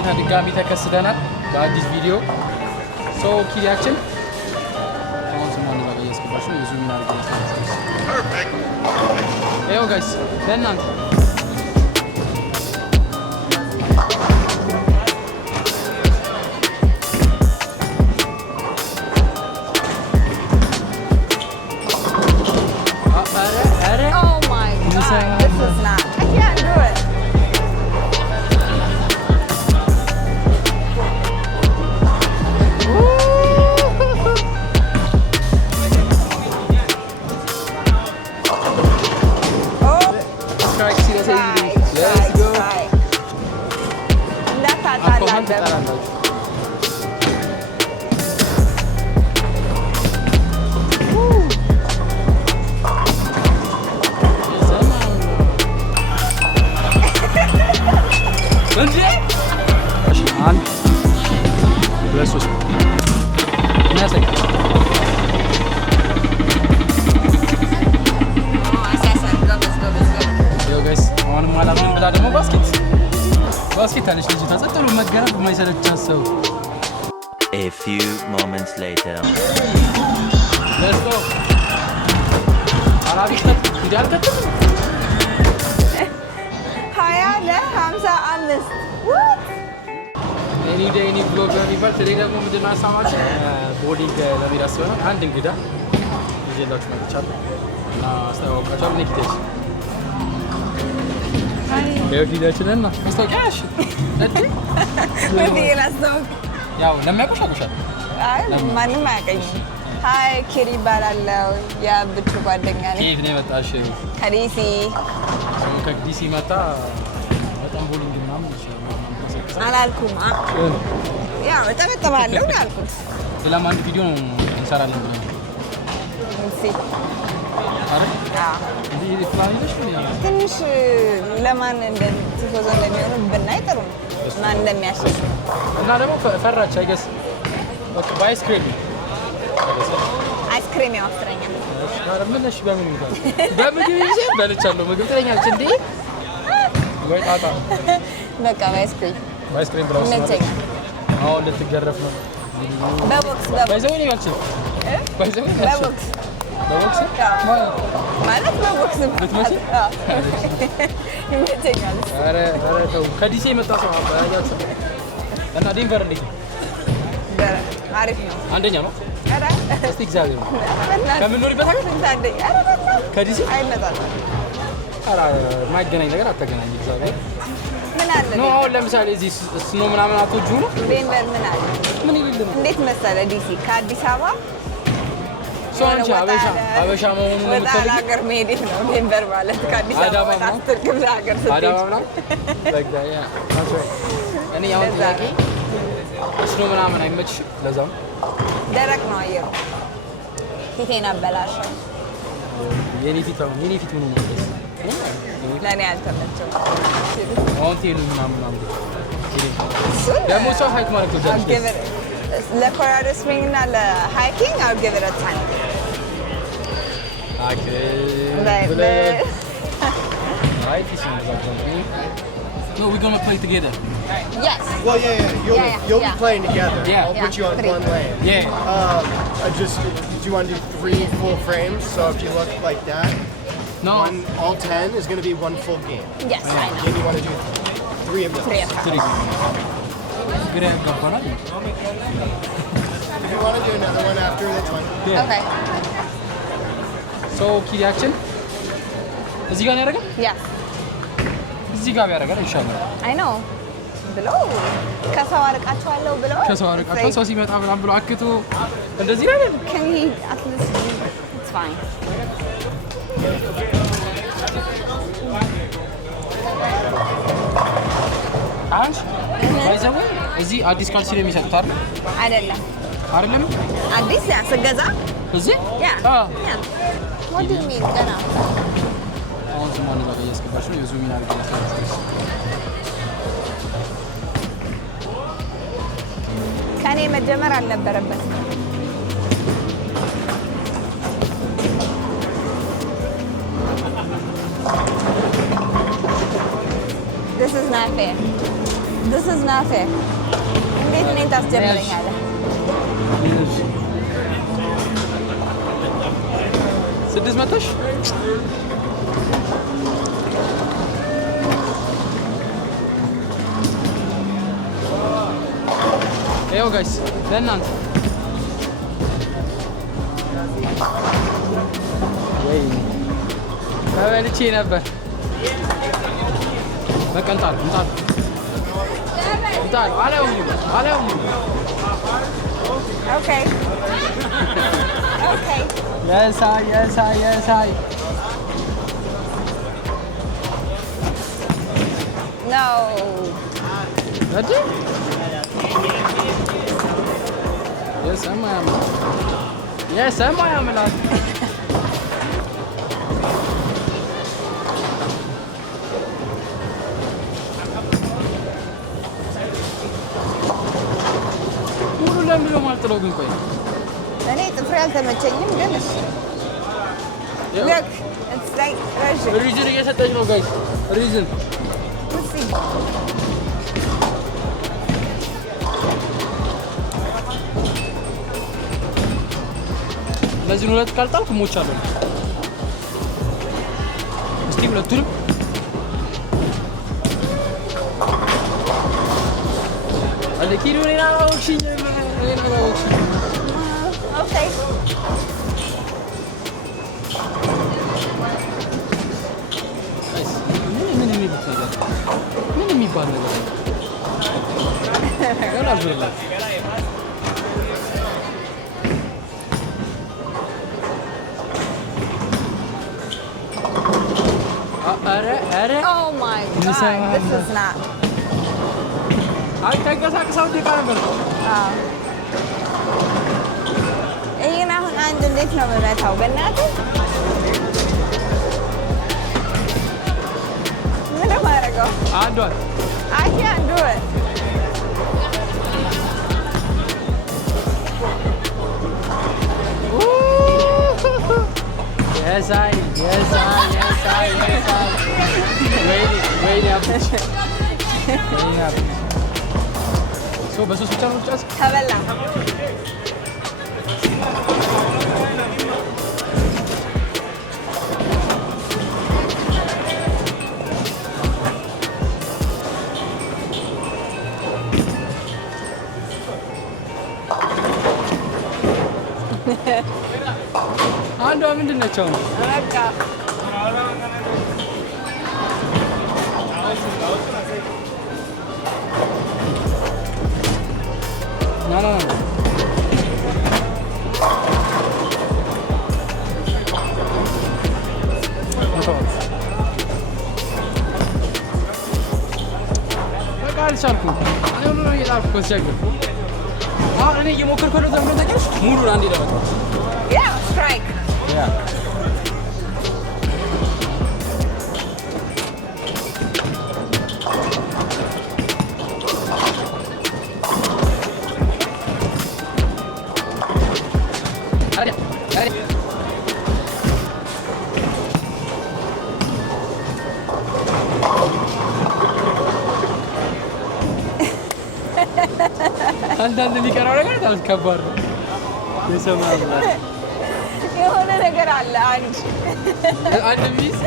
ሁኔታ ድጋሚ ተከስተናል በአዲስ ቪዲዮ። ሶ ኪሪያችን አሁን ስማን ነው ያስገባሽ ነው ዙም እናድርግ ነው። ፐርፌክት ሄሎ ጋይስ ለእናንተ A few moments later. Let's go. Arabic gider kattın mı? Hayal Hamza Amis. What? Any day any vlogger የሚባል ስለዚህ ደግሞ ምንድን ነው ሀሳባችን ቦዲንግ ለሚራስ ሲሆን አንድ እንግዳ ይዤላችሁ መጥቻለሁ እና አስተዋውቃችኋለሁ። እኔ ኪዳች ያው ኪዳችን እና ማስታወቂያሽ ምን ይላስታውቅ ያው ለሚያውቁሽ አውቁሻል። አይ ማንም አያውቀኝም። ሃይ ኪሪ እባላለሁ። የብቹ ጓደኛ ነኝ። ከየት ነው የመጣሽ? ከዲሲ። ከዲሲ መጣ በጣም ቦሊንግ ምናምን አላልኩም። ያው እጠበጥባለሁ ነው ያልኩት። ሌላም አንድ ቪዲዮ ነው እንሰራለን ብለን እሺ አረ እንዴ ፕላንሽ ትንሽ ለማን እንደምትፎዘ እንደሚሆን ብናይ ጥሩ ነው። ማን እንደሚያሸሽ እና ደግሞ ፈራች አይገስ ኦኬ በአይስክሪም አይስክሪም ያወፍረኛል። አረ ምን ነሽ በምን ይላል በምግብ ይዤ በልቻለሁ። ምግብ ትለኛለች እንዴ ወይ ጣጣ በቃ በአይስክሪም ብለው አሁን ልትገረፍ ነው። በቦክስ ባይዘው ነው ያልኩት ባይዘው ነው በቦክስ ማለት በቦክስ ልትመጪ ይመቸኛል። አረ ተው ከዲሲ የመጣ ሰው አባያችሁ እና ዴንቨር እንዴት ነው? አሪፍ ነው። አንደኛ ነው። አረ እስቲ እግዚአብሔር ነው ከምንኖርበት ሀገር አንደኛ። አረ ከዲሲ አይነጣጣም። አረ ማይገናኝ ነገር አታገናኝ። እግዚአብሔር ምን አለ ነው አሁን ለምሳሌ እዚህ ስኖ ምናምን አትወጂው ነው? ዴንቨር ምን አለ ምን ይልል ነው? እንዴት መሰለ ዲሲ ከአዲስ አበባ ሶንቻ አበሻ መሆኑን ነው ወጣ ሀገር መሄድ ነው። ዴንቨር ማለት ከአዲስ አበባ አስተርክም ሀገር ስትሄድ አዳማ ነው በቃ ያ እኔ ያው ጥያቄ ስኖ ምናምን አይመችሽም? ለዛም ደረቅ ነው አየሩ። ፊቴን አበላሸው። የኔ ፊት ምን ነው ለኔ አልተመቸውም። አሁን ቴሉ ምናምን ደግሞ ሰው ሃይክ ማድረግ ትወዳለሽ? ለኮሎራዶ ስፕሪንግ እና ለሃይኪንግ I'll give it a 10. No, we're gonna play together. Yes. Well, yeah. You'll be playing together. Yeah. I'll put you on one lane. Yeah. Do you want to do 3 full frames? So if you look like that, No. all 10 is going to be 1 full game. Yes, I know. And you want to do 3 of those. 3 of them. 3. Great, Gampana. If you want to do another one after, that's fine. Yeah. Okay. So, ኪሪያችን እዚህ ጋር ነው ያደረገው? Yeah. እዚህ ጋር ያደረጋል ኢንሻአላህ። I know. ብለው ከሰው አርቃቸዋለሁ ብለው ከሰው አርቃቸው ሰው ሲመጣ ምናምን ብለው አክቶ እንደዚህ ነው አይደል? Can we at least it's fine. አንቺ ባይዘው እዚህ አዲስ ካልሲ ነው የሚሰጡት አይደል? አይደለም አይደለም አዲስ ያ ስገዛ እዚህ ያ what do you mean ገና አሁን ስማን ነው ያስገባሽ ነው የዙም ሚና አድርገሽ ከኔ መጀመር አልነበረበት። This is not fair. This is not fair. እንዴት እኔን ታስጀምረኛለህ? ስድስት መቶሽ ይኸው ጋይስ ለእናንተ ወይ ተበልቼ ነበር። በቃ እንጣል አላየውም። Okay. Okay. Yes, I. No. Ready? Yes, I am. ለምን ነው ማልጥለው ግን ቆይ እኔ ጥፍሬ አልተመቸኝም ግን እሺ look it's like ሪዝን እየሰጠች ነው ጋይስ ሪዝን ለዚህ ሁለት ካልጣልኩ ሞቻለሁ እስቲ ሁለቱንም አለኪሩኔ ናውሽኝ Okay. ምን የሚባል ነገር ኧረ Oh my god, this is not. አይ ተንቀሳቅሰው እንዴ ነበር ይሄን አሁን አንድ እንዴት ነው የምመታው? በእናትህ ምን ነው የማደርገው? አንዷን I can't do it. Yes, I. Wait up. So, በሶስት ብቻ ነው ጫስ ተበላ አንዷ ምንድን ነች አሁን? በቃ ና በቃ አልቻልኩም። እኔ ሁሉ ነው እየጣልኩ ተቸገርኩ። አሁን እኔ እየሞከርኩ ነው ዘመን ተቀርሽ ሙሉን አንዴ ዳው Yeah, strike. Yeah. አንዳንድ የሚቀረው ነገር በጣም ከባድ ነው። የሰማው የሆነ ነገር አለ አንድ ሚስ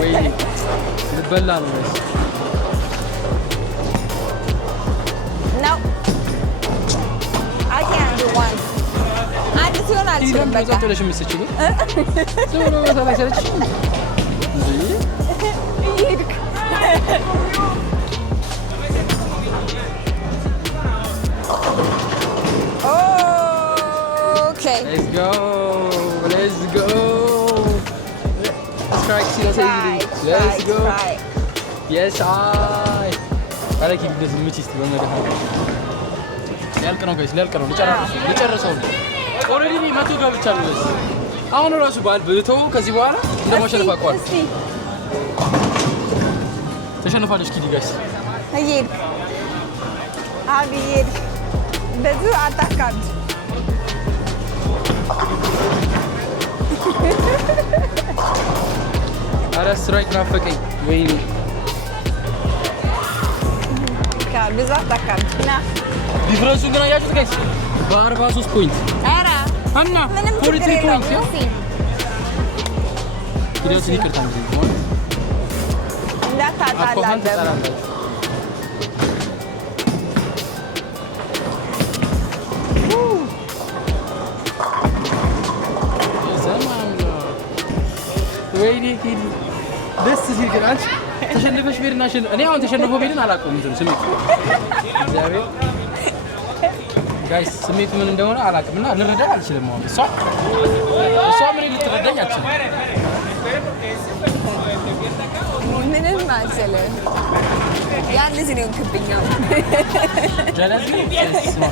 ወይ ልበላ ነው ወይስ No. I can't do one. አንድ ሲሆን አልችልም በቃ ተጨረሽ መስችኝ ዞሮ በተለሰች ይሄድክ Okay. Let's go. Strike. Let's go. Yes, I. I like this much. ሊያልቅ ነው ጋይስ ሊያልቅ ነው ልጨርሰው ነው ኦሬዲ መቶ ገብቻለሁ ጋይስ አሁን ራሱ ባል ብተው ከዚህ በኋላ እንደማሸነፍ አውቀዋለሁ ተሸነፋለች ኪዲ ጋይስ ይሄድ አብይድ በዙ አታካድ አረ ስትራይክ ናፈቀኝ ወይኔ ብዙ አታካም ና ዲፍረንሱን ግን አያችሁት ጋይስ በ43 ፖይንት ኧረ እና ምንም ችግር 43 የለውም ፖይንት እስኪ ሂደቱን ይቅርታ እንግዲህ አኳኋን እንዳታጣላለን ትጠራላችሁ ወይኔ ኪድ ደስ ሲል ግን አንቺ ተሸንፈሽ ቢርና እኔ አሁን ተሸንፎ ቢርን አላውቀውም እንትን ስሜት እግዚአብሔር ጋይስ ስሜቱ ምን እንደሆነ አላውቅምና ልረዳ አልችልም አሁን እሷ ምን ልትረዳኝ አትችልም ምንም አልችልም ያን ልጅ ነው ክብኛው ጀለስ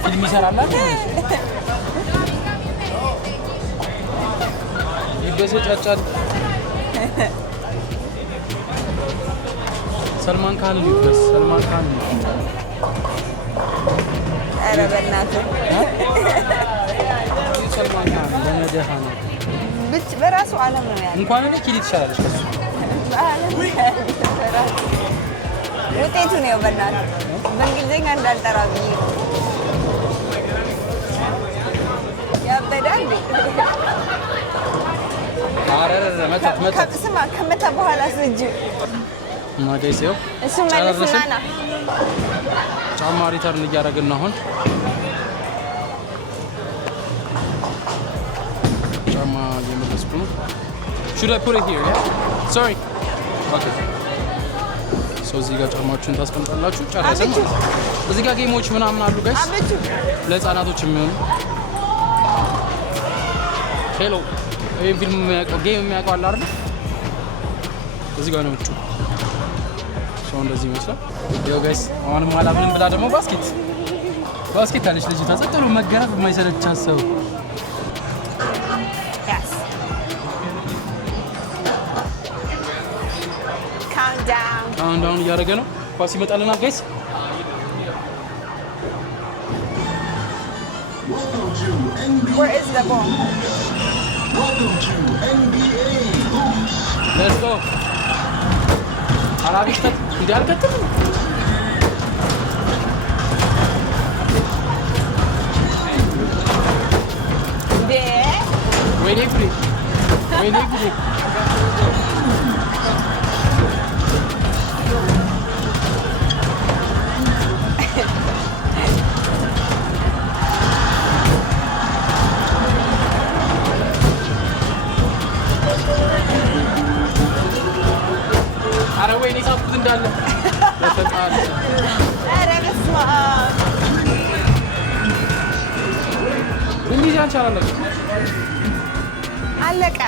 ፊልም ይሰራል ይበሰጫጫል ሰልማን ካን ሊውስ ሰልማን ካን ኧረ በእናትህ ሰልማን ካን ለነደሃ ነው ብቻ በራሱ ዓለም ነው ያለው እንኳን እኔ ኪሊ ትሻላለች ከሱ ውጤቱ ነው በእናትህ በእንግሊዝኛ እንዳልጠራ ብዬ ያበዳል አረረ መጣት ስማ ከመታ በኋላ ስጅ ማጋይሴው እሱ መልስናና ጫማ ሪተርን እያደረግን ነው አሁን ጫማ እየመለስኩ ነው should I put it here yeah sorry okay so እዚህ ጋር ጫማዎችን ታስቀምጣላችሁ ጨረሰን እዚህ ጋር ጌሞች ምናምን አሉ ጋይስ ለህፃናቶች የሚሆኑ ሄሎ ይሄ ፊልም የሚያውቀው ጌም የሚያውቀው አለ አይደል እዚህ ጋር ነው ብቻ ሰው እንደዚህ ይመስላል ያው ጋይስ አሁንም አላምንም ብላ ደግሞ ባስኬት አለች ልጅ ተጸጥሎ መገረፍ የማይሰለቻት ሰው yes count down እያደረገ ነው ኳስ ይመጣልናል ጋይስ where is the ball Welcome to NBA Hoops. let's go አራቢስት እንዲያልከተም ወይኔ ፍሪ አረ ወይኔ ሳትኩት እንዳለ ተጣጣለ አረ በስመ አብ እንዲህ አንቻለች አለቀ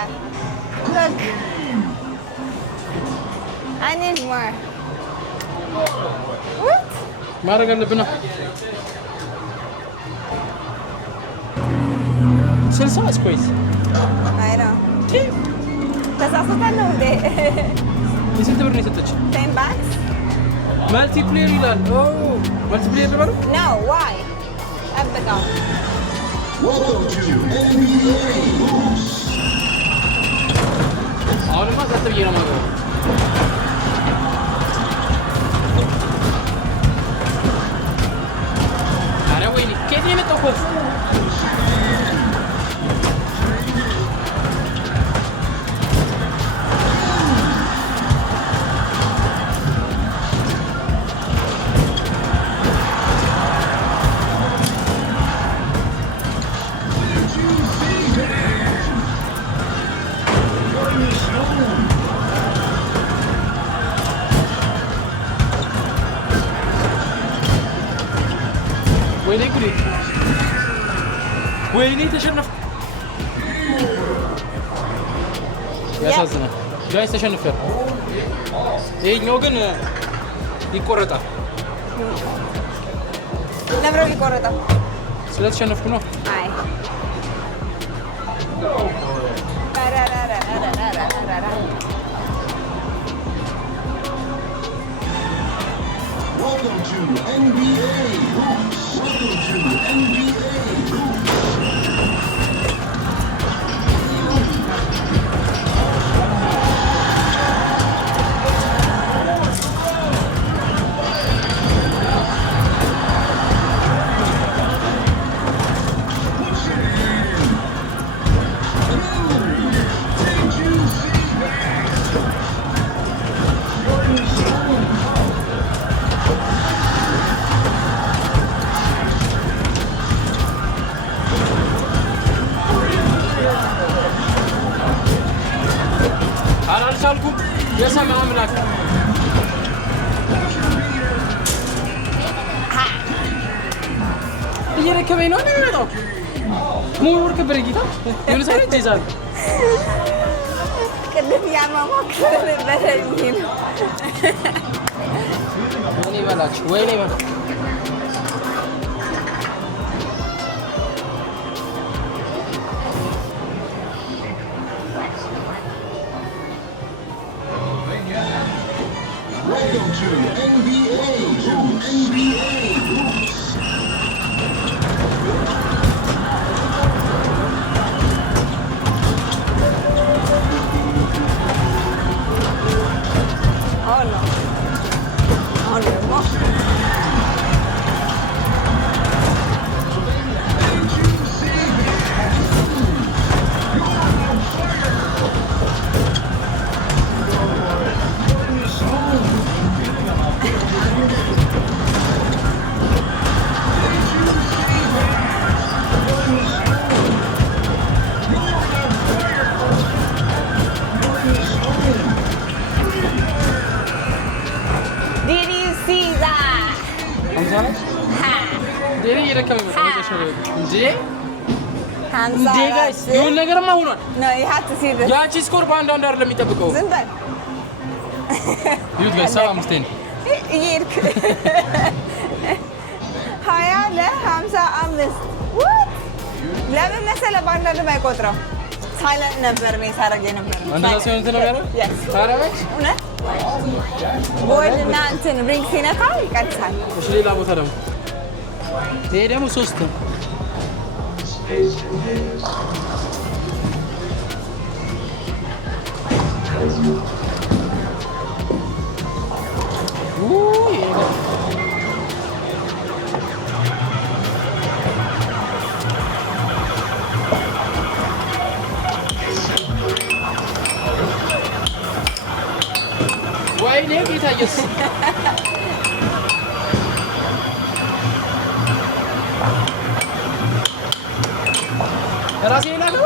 look I need more what ማድረግ አለብና 60 ስፔስ አይ ነው ተሳስተን ነው እንዴ የስንት ብር ነው የሰጠች 10 bucks መልቲፕሌየር ይላል ኦ መልቲፕሌየር ነው no why አበቃው Welcome to NBA Hoops. አሁንማ ሰጥ ብዬ ነው የማገባው አረ ወይኔ ከየት ነው የመጣው ኳስ ወይኔ ተሸነፍኩ ያሳዝናል ጋይስ ተሸንፈናል ይሄኛው ግን ይቆረጣል ለምረው ይቆረጣል ስለተሸነፍኩ ነው አይ Welcome to NBA Hoops. Welcome to NBA Hoops. እየደከመኝ ነው የሚመጣው ሙሉ ከብረጊታ ምን ሰዓት ይዛል ቅድም ያማማክ በተልኝ እኔ ባላችሁ ወይኔ ባላ Welcome to NBA Hoops. Oh no. Oh no. Did you see that? Hamza? Ha. Deri ይረከም እንዴ Hamza. እንዴ ጋይስ ይሁን ነገርማ ሆኗል No, you have to see this. ያቺ ስኮር ባንድ አንድ አይደለም የሚጠብቀው ዝም በል። ይሁት ጋይስ 75 ይርክ 20 ለ55 What? ለምን መሰለህ በአንዳንድ የማይቆጥረው ሳይለንት ነበር ነው ሳረገ ነበር እንደዛ ሲሆን ተነገረ Yes. ታረበች እውነት ቦል እና እንትን ሪንግ ሲነካ ይቀንሳል። እሺ ሌላ ቦታ ደግሞ ይሄ ደግሞ 3 ነው ወይኔ ጌታ ኢየሱስ ራሴ ላገባ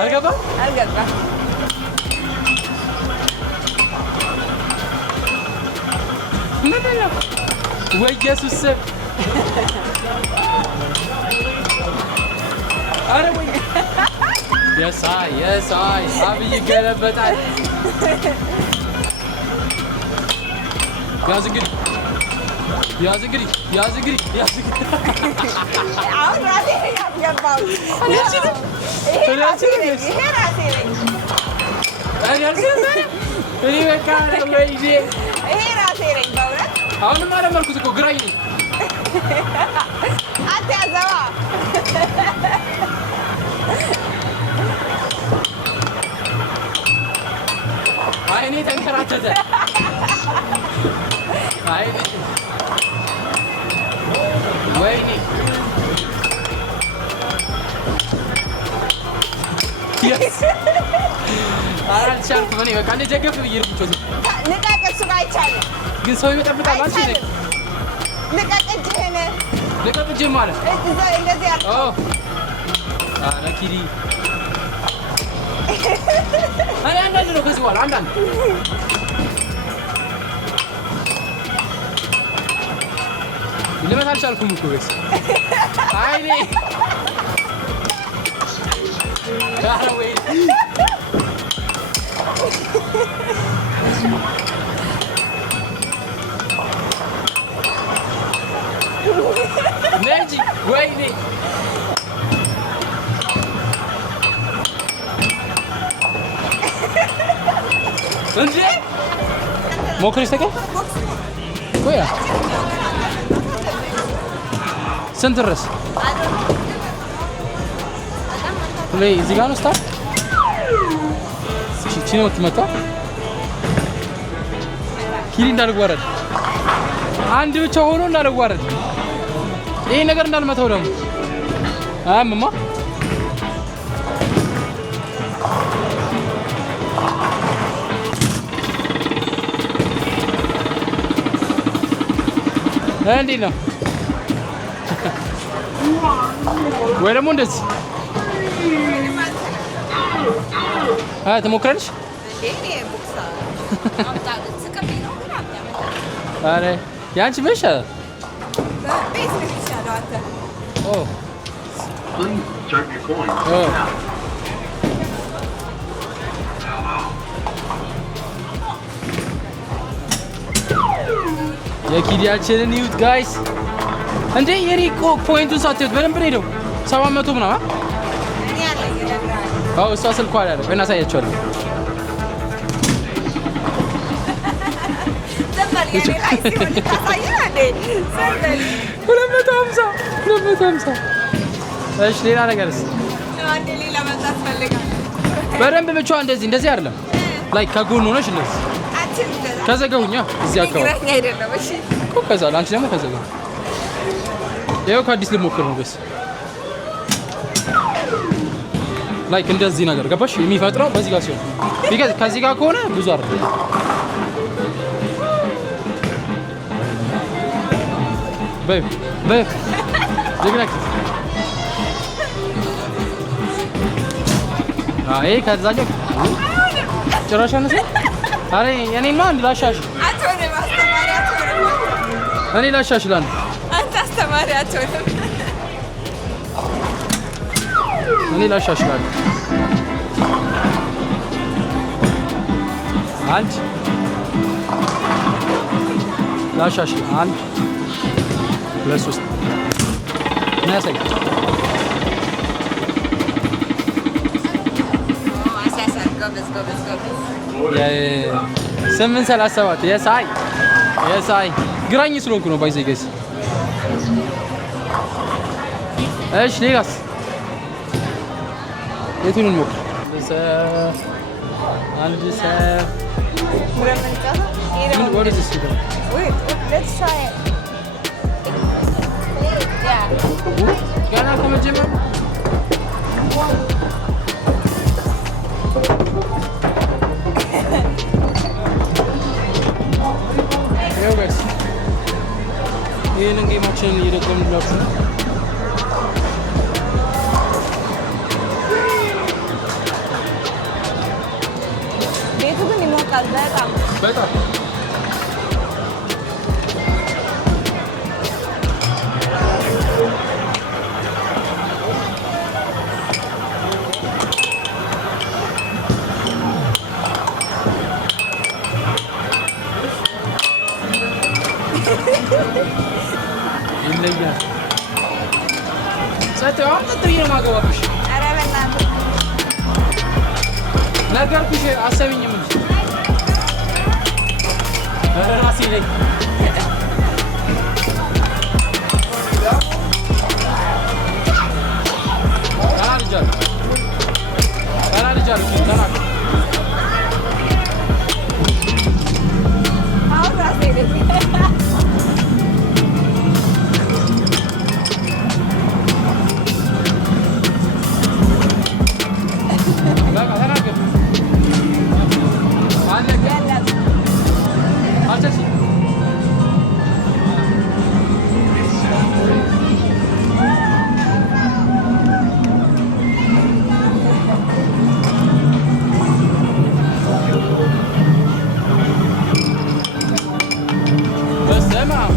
አልገባም አልገባም። ምንድን ነው ወይ ኢየሱስ ስም አረ ወይ የሳይ አብይ ገለበጣል ያዝ እንግዲህ አሁን ራሴ ያስገባው ይሄ ራሴ ነኝ እኔ በቃ ወይኔ ይሄ ራሴ ነኝ በእውነት አሁንም አለመርኩት እኮ ግራኝ ነኝ አትያዘዋ አይኔ ተንከራተተ አይኔ ወይኔ አልቻልኩም እኔ በቃ እንደጀገፍ ብዬ እርኩት ልቀቅ እሱ ጋር አይቻልም ግን ሰው ይጠብቃል አንቺ ነኝ ልቀቅ እጅህን ልቀቅ እጅህን ማለት እንደዚህ ያልከው ኧረ ኪሪ እኔ አንዳንድ ነው ከዚህ በኋላ አንዳንድ ልመታ አልቻልኩም እኮ ቤት አይኔ ኧረ ወይኔ ነይ እንጂ ወይኔ እንዴ ሞክረሽ ተቀል ቆያ ስንት ድረስ ላይ እዚህ ጋር ነው ስታር እቺ ነው የምትመጣው ኪሪ እንዳልጓረድ አንድ ብቻ ሆኖ እንዳልጓረድ ይሄ ነገር እንዳልመተው ደግሞ አምማ እንዴ ነው ወይ ደግሞ እንደዚህ ትሞክራለሽ? አረ ያንቺ መሻለ ቤት ነው የሚሻለው አንተ። ኦ Please insert your coin. Oh. Now. የኪዲያችንን ይዩት ጋይስ። እንዴ የኔ ፖይንቱን ሳትዩት በደንብ ነው ሄደው 700 ምናምን። እኔ ያለኝ ይነግራል። አዎ እሷ ስልኳ ላይ አለ። እና ሳያቸዋለሁ ዘመር የኔ ላይ ሲሆን ታሳየን እንዴ? ዘመር 250 እሺ ሌላ ነገርስ? አንዴ ሌላ መጣት ፈልጋለሁ። በደንብ ብቻ እንደዚህ አይደለም። ላይክ ከጎን ሆነሽ እንደዚህ አችን እንደዛ ከዘጋሁኛ እዚህ አካባቢ ግረኛ አይደለም። እሺ እኮ ከዛ አንቺ ደግሞ ከዘጋ ይኸው ከአዲስ ልሞክር ነው በስ ላይክ እንደዚህ ነገር ገባሽ? የሚፈጥረው በዚህ ጋር ሲሆን ቢካዝ ከዚህ ጋር ከሆነ ብዙ አይደለም። በይ ጀግናክ አይ ከዛኛው ጭራሽ አነሰ። አሬ እኔማ አንድ ላሻሽ አትሆንም። አስተማሪ አትሆንም። እኔ ላሻሽል አንተ አስተማሪ አትሆንም። እኔ ላሻሽላለሁ። አንድ ላሻሽል 1 2 3 ነሰይ አሳሳር ጎበዝ 837 የሳይ ግራኝ ስለሆንኩ ነው ባይዘይ ገስ። እሺ ሌላስ የቱን እንሞክር? አንድ what is this again? Wait, let's try it. Yeah. ገና ከመጀመር ይኸው ጋይስ ይህንን ጌማችንን እየደገምንላችሁ ነው። ቤቱ ግን ይሞቃል በጣም። ይለያል። ሰጥተው አጥጥሪ ነው ማገባብሽ። ኧረ በእናትህ ነገርኩሽ አሰብኝም እንጂ ራሴ ላይ አሁን ራሴ ነኝ።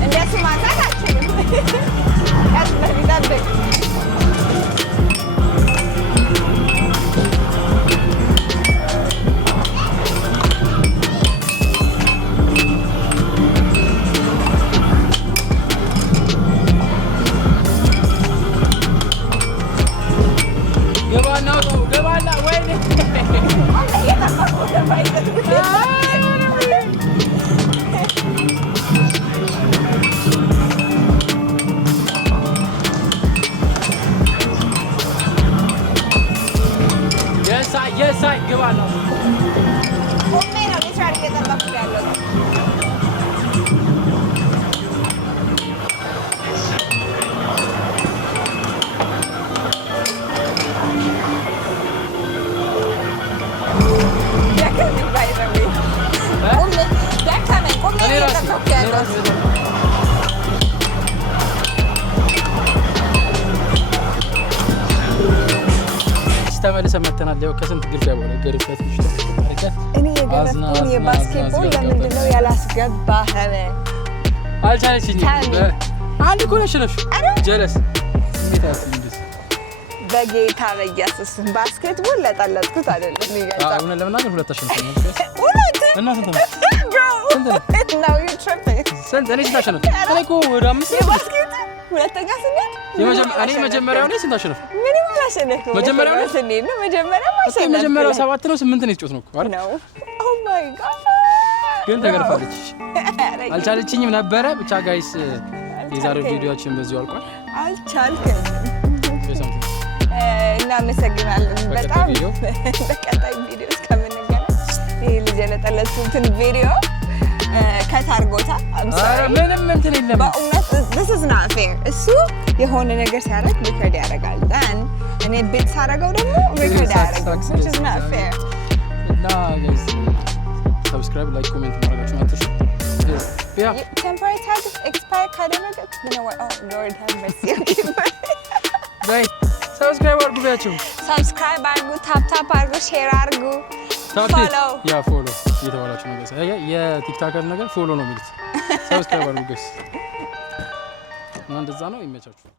እንደሱ ማንሳት አልችልም። ቀስ በል ጠብቅ። ገባና ወይኔ የሳይ ገባና ቆሜ ነው ሊትራሊ እየጠበኩ ያለው። ደከመኝ ባይ ዘ ዌይ። ደከመኝ ቆሜ ነው እየጠበኩ ያለው። ተመልሰን መተናል። ያው ከስንት ግርሻ በኋላ ገርፈት እኔ የገረፍኩኝ የባስኬትቦል ለምንድን ነው ያላስገባህ? አልቻለችኝም። አንድ እኮ ነሽ ጀለስ እንዴት አስብ በጌታ በኢየሱስ ባስኬትቦል ለጠለጥኩት አይደለም ይገርታል። አሁን ለምናገር ሁለት ተሸንፈኛል። እና ስንት ነው? ነው you tripping? ስንት እኔ ስንት አሸነፍኩ? እኔ እኮ ወደ 5 ባስኬት ሁለተኛ ስንት? እኔ መጀመሪያው ላይ ስንት አሸነፍኩ? ምን ማለት ነው? መጀመሪያው ላይ ስንት ነው? መጀመሪያው 7 ነው 8 ነው የጮት ነው አይደል? ነው oh my god ግን ተገርፋለች። አልቻለችኝም ነበረ። ብቻ ጋይስ የዛሬው ቪዲዮአችን በዚሁ አልቋል። አልቻልክም። እናመሰግናለን በጣም። በቀጣይ ቪዲዮ እስከምንገናኝ ይሄ ልጅ የለጠለጥኩትን ቪዲዮ ከታርጎታ ምንም እንትን የለም። በእውነት this is not fair። እሱ የሆነ ነገር ሲያደርግ ሪከርድ ያደርጋል። then እኔ ቤት ሳደርገው ደግሞ ሪከርድ ያደርጋል which is not fair። እና ጋይስ ሰብስክራይብ ላይክ ኮሜንት ማድረጋችሁን አትርሱ። ያ temporary tag expire ካደረገ ምን ነው oh lord have mercy ጋይስ ሰብስክራይብ አድርጉ ቢያችሁ ሰብስክራይብ አድርጉ ታፕ ታፕ አድርጉ ሼር አድርጉ ፎሎ ያ ፎሎ እየተባላችሁ ነው ጋይስ የቲክቶከር ነገር ፎሎ ነው የሚሉት ሰብስክራይብ አድርጉ ጋይስ እና እንደዛ ነው ይመቻችሁ